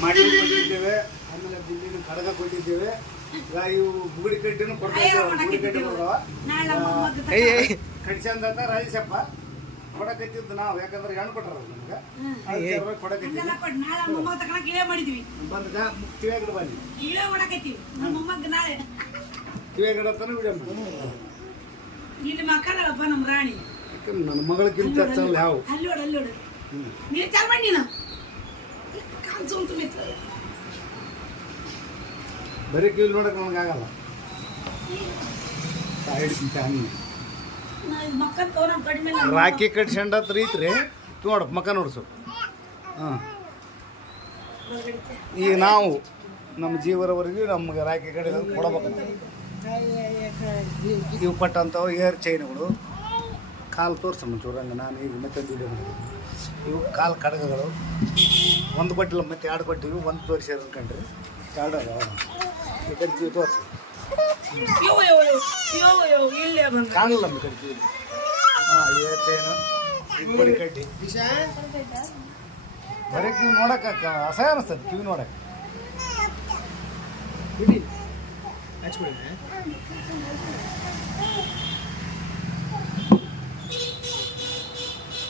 ಮಾಡಿ ಕೊಟ್ಟಿದ್ದೇವೆ. ಆಮೇಲೆ ಬಿಲ್ಲಿನ ಕಡಗ ಕೊಟ್ಟಿದ್ದೇವೆ. ಇವು ಬುಗುಡಿ ಕಟ್ಟಿನೂ ಕೊಡ್ತಾ ಬುಗುಡಿ ಕಟ್ಟಿ ಕೊಡ್ತಾವ ಕಡಿಸಂದ ರಾಜೇಶಪ್ಪ ಕೊಡಕತ್ತಿದ್ದು ನಾವು. ಯಾಕಂದ್ರೆ ಹೆಣ್ಣು ಕೊಟ್ಟಾರ ನಮ್ಗೆ ಕೊಡಕತ್ತೀವಿ. ಬಂದ ಕಿವಿಯ ಗಿಡ ಬನ್ನಿ ಕಿವಿಯ ಗಿಡ ತಾನೆ ವಿಡಿಯೋ ರಾಣಿ ನನ್ನ ಮಗಳಕ್ಕಿಂತ ಚಲ್ಲ ಯಾವ ಬರೀ ಕಿವಿ ನೋಡಕ್ ನನಗಾಗಲ್ಲ. ರಾಖಿ ಕಟ್ಸ್ಕೊಂಡತ್ರ ಐತ್ರಿ ನೋಡಪ್ಪ ಮಕ್ಕ ನೋಡ್ಸು. ಹಾಂ ಈಗ ನಾವು ನಮ್ಮ ಜೀವರವರೆಗೂ ನಮ್ಗೆ ರಾಖಿ ಕಡೆ ಕೊಡಬೇಕಂತ. ಇವು ಪಟ್ಟಂಥವು ಏರ್ ಚೈನ್ಗಳು ಕಾಲು ತೋರ್ಸಮ್ಮ ಚೂರಂಗ. ನಾನು ಈಗ ಮತ್ತೆ ವಿಡಿಯೋ ಮಾಡಿದ್ದೀನಿ. ಇವು ಕಾಲು ಕಡಗಗಳು ಒಂದು ಕೊಟ್ಟಿಲ್ಲ ಮತ್ತೆ ಎರಡು ಕೊಟ್ಟಿವಿ. ಒಂದು ತೋರಿಸ್ಯಾರ ಅನ್ಕೊಂಡ್ರಿ ಎರಡು ಈ ಕಡೆ ತೋರಿಸಿ ಕಾಣಲ್ಲ ನಮ್ಮ ಕಡೆ ಕಿವಿ. ಹಾಂ ಏರ್ ಚೈನು ಇದು ಕೊಡಿ ಕಡ್ಡಿ ಬರೀ ಕಿವಿ ನೋಡಕ್ಕೆ ಅಸಹ್ಯ ಅನಿಸ್ತದೆ ಕಿವಿ ನೋಡಕ್ಕೆ.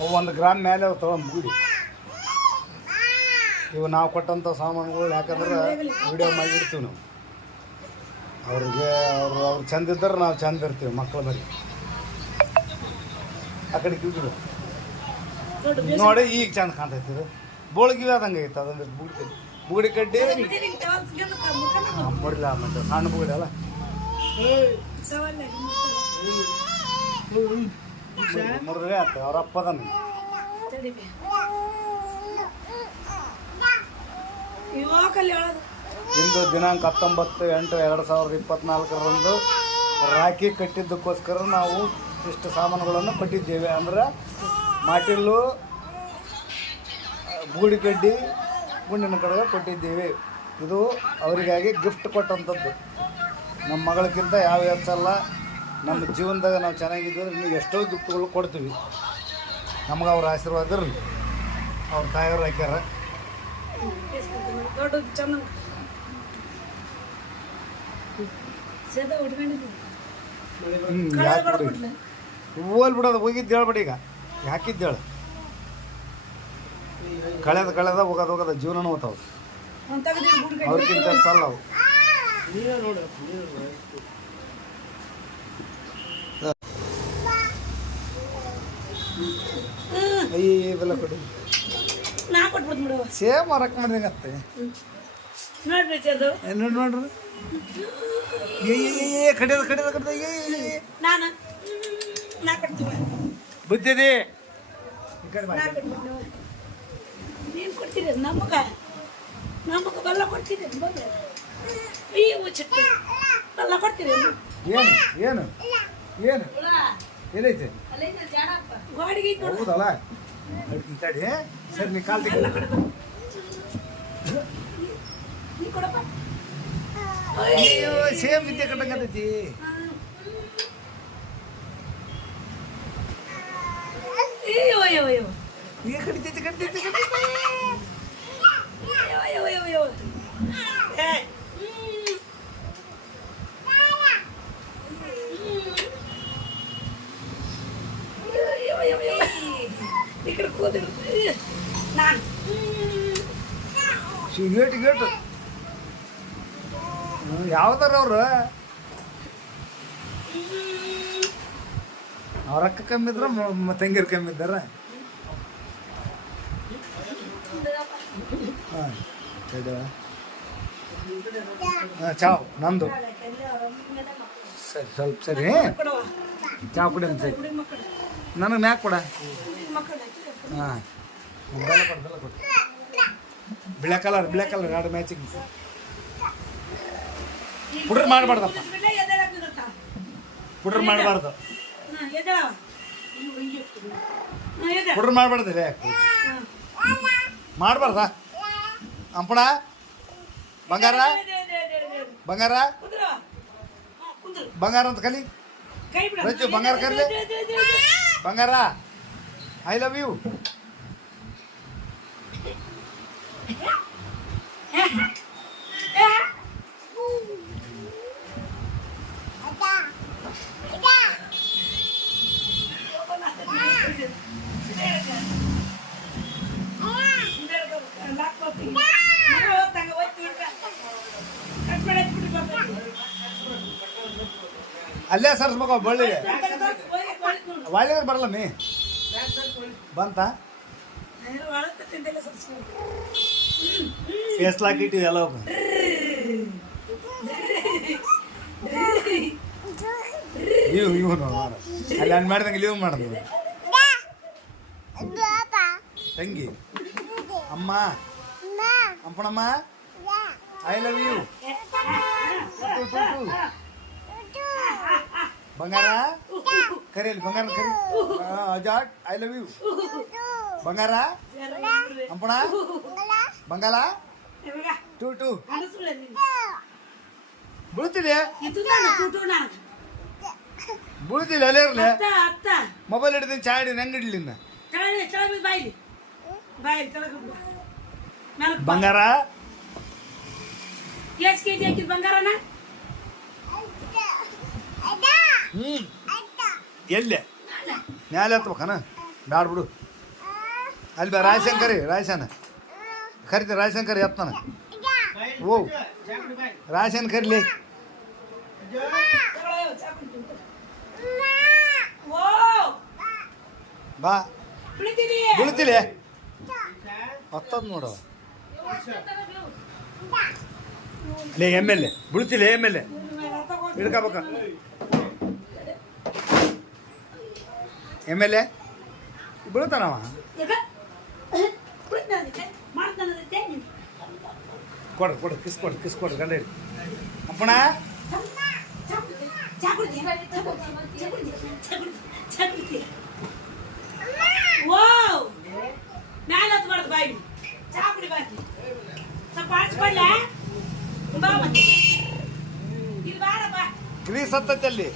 ಅವು 1 ಗ್ರಾಮ್ ಮೇಲೆ ಅವು ತೊಗೊಂಡು ಮುಗಿಡಿ. ಇವು ನಾವು ಕೊಟ್ಟಂಥ ಸಾಮಾನುಗಳು ಯಾಕಂದ್ರೆ ವಿಡಿಯೋ ಮಾಡಿಬಿಡ್ತೀವಿ ನಾವು. ಅವ್ರಿಗೆ ಅವ್ರು ಚಂದ ಇದ್ದರೆ ನಾವು ಚಂದ ಇರ್ತೀವಿ. ಮಕ್ಕಳು ಬರೀ ಆ ಕಡೆ ಕಿವಿಡು ನೋಡಿ ಈಗ ಚಂದ ಕಾಣ್ತೈತಿ. ಇದು ಬೋಳ್ಗಿವಿ ಆದಂಗೆ ಐತೆ. ಅದೊಂದು ಬುಗುಡಿ ಕಡ್ಡಿ ಬಡಿಲ್ಲ ಮತ್ತೆ ಸಣ್ಣ ಬುಗುಡಿ ಅಲ್ಲ ಮುರಿದ್ರೆ ಆಗ್ತದೆ. ಅವ್ರ ಅಪ್ಪದನ್ನ ಇಂದು ದಿನಾಂಕ 19/8/2024 ರಾಖಿ ಕಟ್ಟಿದ್ದಕ್ಕೋಸ್ಕರ ನಾವು ಇಷ್ಟು ಸಾಮಾನುಗಳನ್ನು ಕೊಟ್ಟಿದ್ದೇವೆ. ಅಂದ್ರೆ ಮಾಟಿಲ್ಲು, ಬುಗುಡಿ ಕಡ್ಡಿ, ಗುಂಡಿನ ಕಡಗ ಕೊಟ್ಟಿದ್ದೇವೆ. ಇದು ಅವರಿಗಾಗಿ ಗಿಫ್ಟ್ ಕೊಟ್ಟಂಥದ್ದು. ನಮ್ಮ ಮಗಳಕ್ಕಿಂತ ಯಾವ ಹೆಚ್ಚಲ್ಲ. ನಮ್ಮ ಜೀವನದಾಗ ನಾವು ಚೆನ್ನಾಗಿದ್ದೀವಿ. ನೀವು ಎಷ್ಟೋ ಗಿಫ್ಟ್ಗಳು ಕೊಡ್ತೀವಿ. ನಮ್ಗೆ ಅವ್ರ ಆಶೀರ್ವಾದ ಇರಲಿ. ಅವ್ರ ತಾಯಿಯವ್ರು ಹಾಕ್ಯಾರ. ಹೋಲ್ ಬಿಡೋದು ಹೋಗಿದ್ದು ಹೇಳ್ಬೇಡಿ. ಈಗ ಯಾಕಿದ್ದೇಳು ಕಳೆದ ಹೋಗೋದ ಜೀವನನೂ ಹೋಗ್ತಾವ. ಅವ್ರಿಗಿಂತ ಚಲ್ಲ ಅವು. ಇವೆಲ್ಲ ಕೊಡಿ ಸೇಮ್ ರೊಕ್ಕ ಮಾಡಿದಂಗತ್ತೆ ನೋಡ್ರಿ. ಕಡಿದ ಬುದ್ಧಿದೆ ನಮಗೆ ಬೆಲ್ಲ ಕೊಡ್ತೀರಿ ಬೆಲ್ಲ ಕೊಡ್ತೀರಿ. ಏನು ಏನೈತೆ ಹೌದಲ್ಲ ತಡಿ. ಸರಿ ನೀ ಕಾಲ್ ತೆಗಿ. ಅಯ್ಯೋ ಸೇಮ್ ವಿದ್ಯೆ ಕಟ್ಟಂಗತೈತಿ. ಈಗ ಕಡಿತೈತಿ. ಗೇಟ್ ಯಾವ್ದಾರ ಅವ್ರು ಅವ್ರ ಅಕ್ಕ ಕಮ್ಮಿ ಇದ್ರ ತಂಗಿರು ಕಮ್ಮಿ ಇದ್ದಾರ. ಹಾಂ ಚಾವ್ ನಂದು ಸರಿ ಸ್ವಲ್ಪ ಸರಿ ಚಾವ್ ಕುಡಿ ಸರಿ ನನಗೆ ಮ್ಯಾಕ್ ಕೊಡ. ಹಾಂ ಬೆಲ್ಲ ಕೊಡು. ಬಿಳೆ ಕಲರ್ 2 ಮ್ಯಾಚಿಂಗ್. ಪುಡ್ರ್ ಮಾಡಬಾರ್ದಪ್ಪ. ಪುಡ್ರ್ ಮಾಡಬಾರ್ದು. ಪುಡ್ರ್ ಮಾಡಬಾರ್ದಿಲ್ಲ. ಮಾಡಬಾರ್ದ ಅಂಪಣ ಬಂಗಾರ ಅಂತ ಕಲಿ ರಜ್ಜು. ಬಂಗಾರ ಕರ್ಲಿ ಬಂಗಾರ. I love you. ಅಲ್ಲೇ ಸರ್ಸ್ಬೇಕು ಬಳ್ಳಿ ಒಳ್ಳೆ ಬರಲ್ಲ ಮೀ ಬಂತ ಫೇಸ್ಲಾಕಿಟ್ಟಿವಿ ಎಲ್ಲ ಇವು ನೋಡ ಅಲ್ಲಿ ಅನ್ ಮಾಡ್ದಂಗೆ ಲೀವ್ ಮಾಡಿದ್ವಿ ತಂಗಿ ಅಮ್ಮ ಅಂಪಣಮ್ಮ ಐ ಲವ್ ಯು ಬಂಗಾರ ಕರಿಯಲ್ಲಿ ಬಂಗಾರ ಕರಿ ಅಜಾಟ್ ಐ ಲವ್ ಯು ಬಂಗಾರ ಅಂಪಣ ಬಂಗಾಲ ಟೂ ಟೂ ಬೀಳ್ತಿಲ್ಲ ಬೀಳ್ತಿಲ್ಲ ಅಲ್ಲೇ ಇರಲಿ ಮೊಬೈಲ್ ಹಿಡಿದೀನಿ ಚಾ ಹಿಡಿದೀನಿ ಹೆಂಗೆ ಇಡ್ಲಿ ಬಂಗಾರ ಎಷ್ಟು ಕೆಜಿ ಹಾಕಿದ್ ಬಂಗಾರನ ಎಲ್ಲೆ ಮ್ಯಾಲೆ ಹತ್ಬೇಕನ ಬ್ಯಾಡ ಬಿಡು ಅಲ್ಲಿ ಬಾ ರಾಯಸನ್ ಕರಿ ರಾಯಸನ್ ಕರಿತ ರಾಯಸನ್ ಕರಿ ಎತ್ತಾನ ಓ ರಾಯಸನ್ ಕರಿಲಿ ಬಾ ಬೀಳ್ತಿಲ್ಲ ಹತ್ತದ ನೋಡವ ಲೇ ಎಮ್ ಎಲ್ ಎ ಬೀಳ್ತಿಲ್ಲ ಎಮ್ ಎಲ್ ಎ ಹಿಡ್ಕೋಬೇಕ ಎಮ್ ಎಲ್ ಎ ಬೀಳ್ತಾನವ ಕೊಡು ಕಿಸ್ ಕೊಡು ಗಂಡ ಹೇಳಿ ಅಪ್ಪಣ ಗ್ರೀಸ್ ಹತ್ತೈತಿ ಅಲ್ಲಿ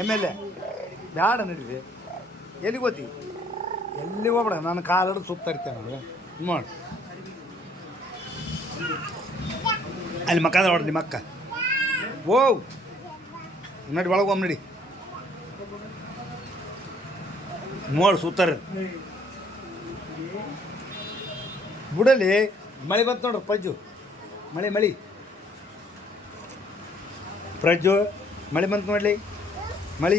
ಎಮ್ ಎಲ್ ಎ ಬ್ಯಾಡ ನಡೀರಿ ಎಲ್ಲಿಗೆ ಹೋತಿ ಎಲ್ಲಿ ಹೋಗ್ಬೇಡ ನಾನು ಕಾಲಿಡಿದು ಸುತ್ತರಿತೇನೆ ನೋಡಿ ನೋಡಿ ಅಲ್ಲಿ ಮಕ್ಕ ನೋಡ್ರಿ ನಿಮ್ಮ ಅಕ್ಕ ಓ ನಡಿ ಒಳಗೆ ಹೋಗ್ ನಡಿ ನೋಡಿ ಸುತ್ತಾರೆ ಬುಡಲಿ ಮಳೆ ಬಂತು ನೋಡ್ರಿ ಪ್ರಜ್ಜು ಮಳೆ ಪ್ರಜ್ಜು ಮಳೆ ಬಂತು ನೋಡ್ಲಿ ಮಳೆ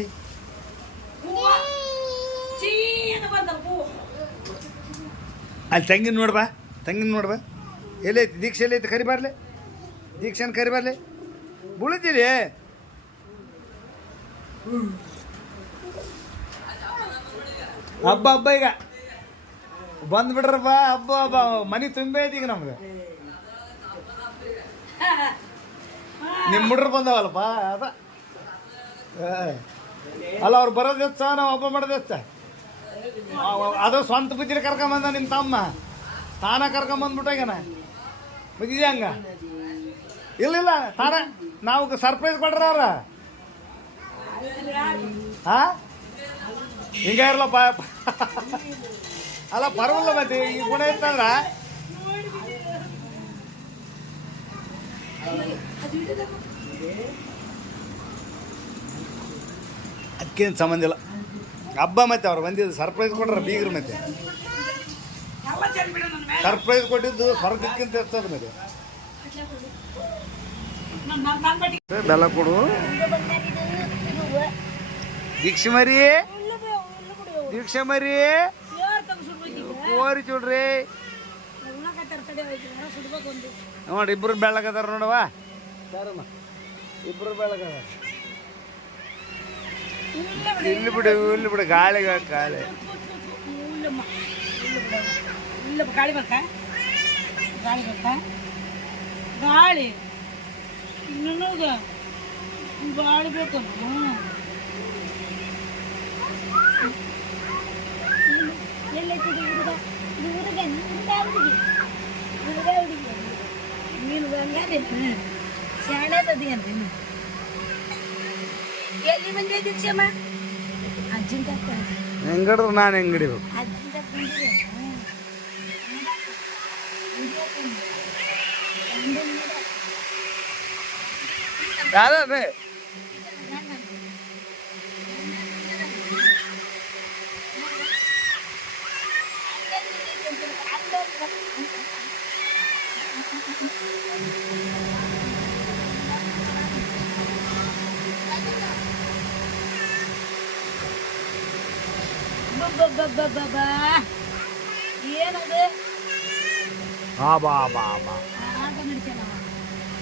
ಅಲ್ಲಿ ತಂಗಿನ ನೋಡ್ಬಾ ಎಲ್ಲೈತಿ ದೀಕ್ಷೆ ಎಲ್ಲೈತಿ ಕರಿ ಬರ್ಲಿ ದೀಕ್ಷೆನ ಕರಿ ಬರ್ಲಿ ಬುಳಿತೀರಿ ಹಬ್ಬ ಈಗ ಬಂದ್ಬಿಡ್ರಪ್ಪ ಹಬ್ಬ ಮನೆ ತುಂಬೆ ಐತಿ ಈಗ ನಮ್ಗೆ ನಿಮ್ಮ ಹುಡ್ರು ಬಂದವಲ್ಲಪ್ಪ ಅದ ಅಲ್ಲ ಅವ್ರು ಬರೋದು ಹೆಚ್ಚ ನಾವು ಹಬ್ಬ ಮಾಡೋದು ಹೆಚ್ಚ ಅದು ಸ್ವಂತ ಬುದ್ಧಿಲಿ ಕರ್ಕೊಂಬಂದ ನಿಮ್ಮ ತಮ್ಮ ತಾನ ಕರ್ಕೊಂಬಂದ್ಬಿಟ್ಟಾಗನ ಬುದ್ಧಿದೆ ಹಂಗ ಇಲ್ಲ ತಾನ ನಾವು ಸರ್ಪ್ರೈಸ್ ಕೊಡ್ರ ಅವ್ರ ಹಿಂಗ ಇರಲಪ್ಪ ಅಲ್ಲ ಪರವಲ್ಲ ಮತ್ತೆ ಈ ಗುಣ ಇತ್ತಂದ್ರ ಅದಕ್ಕೇನು ಸಂಬಂಧ ಇಲ್ಲ ಹಬ್ಬ ಮತ್ತೆ ಅವ್ರು ಬಂದಿದ್ದು ಸರ್ಪ್ರೈಸ್ ಕೊಟ್ರ ಬೀಗ್ರ ಮತ್ತೆ ಸರ್ಪ್ರೈಸ್ ಕೊಟ್ಟಿದ್ದು ಸ್ವರ್ಗಕ್ಕಿಂತ ಇರ್ತದ ಮತ್ತೆ ಬೆಲ್ಲ ಕೊಡು ದೀಕ್ಷೆ ಮರಿ ಕೋರಿ ಚೂಡ್ರಿ ನೋಡಿ ಇಬ್ರು ಬೆಳ್ಳಗದಾರ ನೋಡವಾ ಇಬ್ರು ಬೆಳ್ಳಗದಾರ ಇಲ್ಲಿ ಬಿಡು ಗಾಳಿ ಗಾಳಿ ಗಾಳಿ ನನಗ ಗಾಳಿ ಬೇಕು ನೀನು ಶಾಣೆದದಿ ಅಂತ ಎಲ್ಲಿ ಬಂದೆ ದೀಕ್ಷಮ್ಮ ಅಜ್ಜಿಂತ ಹೆಂಗಡ್ರು ನಾನು ಹೆಂಗಡಿಬೇಕು ಅಜ್ಜಿಂತ ಬಂದಿದೆ ಯಾರೇ ಅಬ್ಬಬ್ಬಬ್ಬಬ್ಬಬ್ಬಾ. ಏನದು ಹಾ ಬಾ ಬಾ ಬಾ ಆಗ ನಡೆಸ್ಯಾನ ಅವ.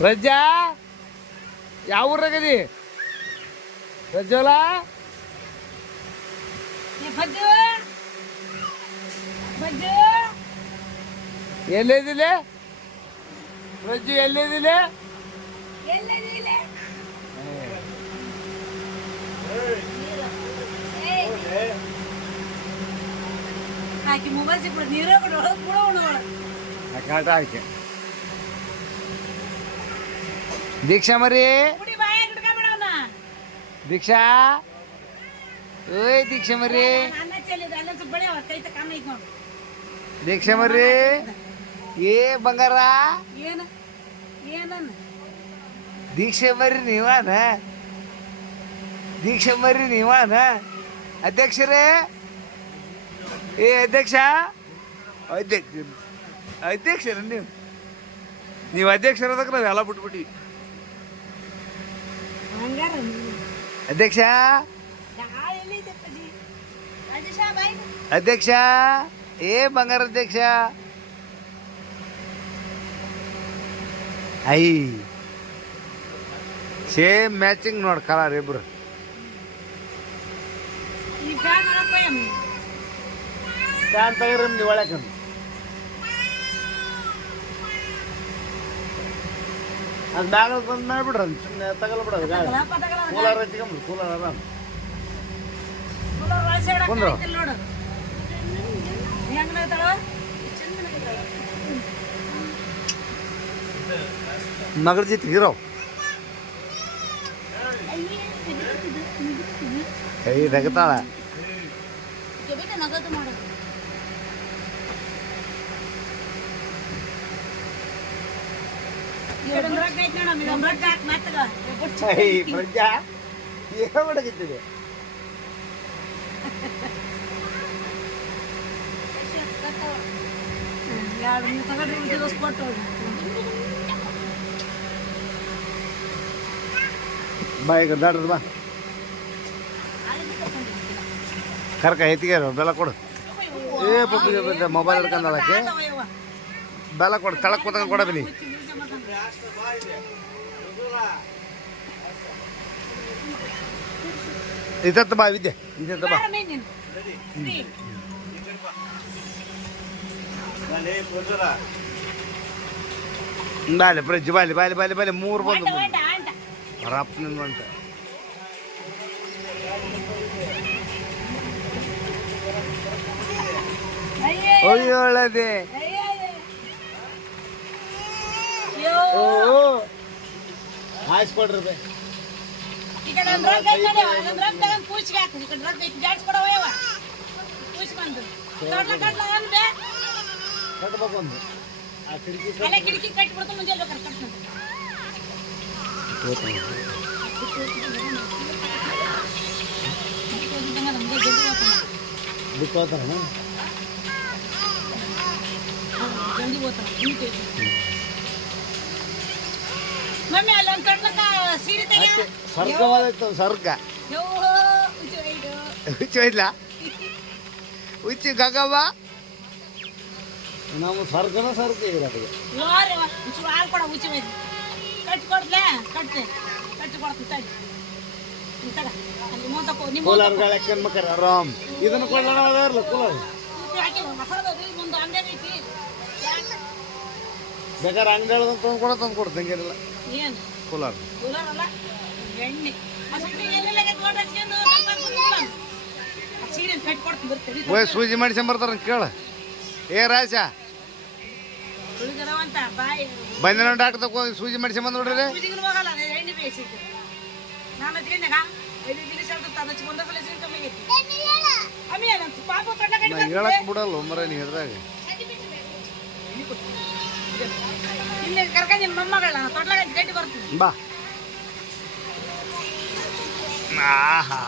ರಜ್ಜಾ ಯಾವ ಊರಾಗದಿ ರಜ್ಜೋಲ ಏ ಬಜ್ಜು ಬಜ್ಜು ಎಲ್ಲಿದಿಲ್ಲ ರಜ್ಜು ಎಲ್ಲಿದಿಲ್ಲ ಎಲ್ಲದಿ ಇಲ್ಲ ಆಕಿ ಮೊಬೈಲ್ ಸಿಕ್ಬಿಡ ನೀರೇ ಬಿಡು ಒಳಗೆ ಬಿಡೋಣ ಕಾಟ ಹಾಕಿ ದೀಕ್ಷಾ ಮರಿ ಕುಡಿ ಬಾಯಾಗ ಹಿಡ್ಕ ಬಿಡೋಣ ದೀಕ್ಷಾ ಓಯ್ ದೀಕ್ಷಾ ಮರಿ ಅನ್ನ ಚೆಲ್ಲಿದ ಅಲ್ಲ ಸ್ವಲ್ಪ ಬಳಿ ಅವ್ರ ಕೈ ಕಮ್ಮ ಐತ್ ನೋಡು ದೀಕ್ಷಾ ಮರಿ ಏ ಬಂಗಾರ ಏನು ಏನನ್ನ ದೀಕ್ಷೆ ಮರಿ ನೀವಾನ ದೀಕ್ಷೆ ಮರಿ ನೀವಾನ ಅಧ್ಯಕ್ಷರೇ ಏ ಅಧ್ಯಕ್ಷ ಅಧ್ಯಕ್ಷರ ನೀವು ಅಧ್ಯಕ್ಷರದಾಗ ನಾವು ಎಲ್ಲ ಬಿಟ್ಬಿಟ್ಟಿ ಹಂಗಾರ ಅಧ್ಯಕ್ಷ ಗಾಳಿ ಎಲ್ಲಿದೆ ಅಜ್ಜಿ ರಾಜೇಶ ಬಾಯ್ ಅಧ್ಯಕ್ಷ ಏ ಬಂಗಾರ ಅಧ್ಯಕ್ಷ ಐ ಸೇಮ್ ಮ್ಯಾಚಿಂಗ್ ನೋಡಿ ಕಲರ್ ಇಬ್ರು ಈ ಫ್ಯಾನ್ ನೋಡಪ್ಪ ಎಮ್ಮಿ ಫ್ಯಾನ್ ತೆಗೀರಿ ನೀವು ಒಳಗೆ ಅದು ಬ್ಯಾಗ್ ಬಂದು ಮಾಡ್ಬಿಡ್ರಿ ಸುಮ್ಮನೆ ತಗಲ್ ಬಿಡೋದು ಗಾಳಿ ಕೂಲರ್ ಹಚ್ಕೊಂಬಿಡ್ರಿ ಕೂಲರ್ ಆರಾಮ್ ಕುಂದ್ರು. ನೋಡು ಹೆಂಗ್ ನಗ್ತಾಳ ಮಗಳ ಜೊತೆ ಹೀರೋ ಕೈ ತೆಗತಾಳ ನಗದು ಮಾಡೋದು ಪ್ರಜ್ಞಾ ಏನು ಮಾಡಕತ್ತಿದೆ ಬಾ ಈಗ ದಾಡ್ರಿ ಬಾ ಕರ್ಕ ಎತ್ತಿಗೆ ಬೆಲ್ಲ ಕೊಡು ಏ ಪಪ್ಪು ಮೊಬೈಲ್ ಹಿಡ್ಕೊಂಡಳಕ್ಕೆ ಬೆಲ್ಲ ಕೊಡು ತಳಕ್ ಕೂತ್ಕೊಂಡು ಕೊಡ ಬನ್ನಿ ಇದತ್ತು ಬಾ ವಿದ್ಯೆ ಇದತ್ತು ಬಾ ಬಾಲಿ ಫ್ರಿಜ್ ಬಾಲಿ ಬಾಲಿ ಬಾಲಿ ಬಾಲಿ ಮೂರು ಬಂದು ರಪ್ಪನಿಂದ ಬಂತ ಒಳ್ಳದೆ ಓ ಹಾಯಿಸ್ಕೊಡ್ರಿ ಬೇ ಕಟ್ಬೇಕು ಒಂದು ಆ ಕಿಟಕಿ ಕಿಟಕಿ ಕಟ್ಬಿಡ್ತು ಮುಂಜಾನೆ ಬೇಕಾದ್ರೆ ಕಟ್ ಬಿಟ್ಟು ಹೋಗ್ತಾರಣ ಜಲ್ದಿ ಓದ್ತಾರ ಮಮ್ಮಿ ಅಲ್ಲೊಂದು ಕಟ್ಲಕ್ಕ ಸೀರೆ ತೆಗಿಯ ಸ್ವರ್ಗವಾದೈತು ಸ್ವರ್ಗ ಹುಚ್ಚು ಇಲ್ಲ ಹುಚ್ಚು ಗಗವ ನಾವು ಸ್ವರ್ಗನ ಸ್ವರ್ಗ ಇರೋದು ಒಂಚೂರು ಹಾಲು ಕೊಡ ಉಚ್ಚಿ ಹೋಯ್ತು ಕಟ್ಟಿ ಕೊಡ್ಲೇ ಕಟ್ಟಿ ಕಟ್ಟಿ ಕೊಡ್ತೀನಿ ತಡಿ ತಗ ಅಲ್ಲಿ ಮೂವತ್ತಕ್ಕೋ ನಿಮ್ಮ ಕೂಲರ್ ಗಾಳಕ್ಕೆ ಮಕ್ಕಳ ಆರಾಮ್ ಇದನ್ನು ಕೊಳ್ಳೋಣ ಅದಾರಲ್ಲ ಕೂಲರ್ ಹಾಕಿಲ್ಲ ಮಸಾಲ ಒಂದು ಅಂಗಡಿ ಐತಿ ಬೇಕಾದ್ರೆ ಅಂಗಡಿ ತಂದು ಕೊಡ್ತಂಗಿರಲ್ಲ ಏನು ಕೂಲರ್ ಕೂಲರ್ ಅಲ್ಲ ಎಣ್ಣೆ ಎಲ್ಲೆಲ್ಲ ಹಚ್ಕೊಂಡು ಸೀರೆ ಕಟ್ಟಿ ಕೊಡ್ತೀನಿ ಬರ್ತೀವಿ ಓಯ್ ಸೂಜಿ ಮಾಡಿಸ್ಕೊಂಬರ್ತಾರ ಕೇಳ ಏ ರಾಜ ಉಳಿದರವಂತ ಬಾಯಿ ಬಂದಿನ ಡಾಕ್ಟರ್ ಹೋಗಿ ಸೂಜಿ ಮಾಡಿಸ್ಕೊಂಬಂದು ನೋಡ್ರಿ ಸೂಜಿಗೂ ಹೋಗಲ್ಲ ಎಣ್ಣೆ ಬೇಯಿಸಿದ್ದು ನಾನು ಹಚ್ಕೊಂಡಾಗ 5 ದಿನ ಸ್ವಲ್ಪ ಹಚ್ಕೊಂಡ ಸಲ ಕಮ್ಮಿ ಆಗೈತಿ ಆಮೇಲೆ ನನ್ನ ಪಾಪ ತೊಟ್ಲ ಕಟ್ಟಿ ನಾ ಹೇಳಕ್ ಬಿಡಲ್ಲ ಮರ ನೀ ಇದ್ರಾಗ ಇಲ್ಲಿ ಕರ್ಕೊಂಡು ನಿಮ್ಮ ಮೊಮ್ಮಗಳನ್ನ ತೊಟ್ಲ ಕಟ್ಟಿ ಬರ್ತೀನಿ ಬಾ ಆಹಾ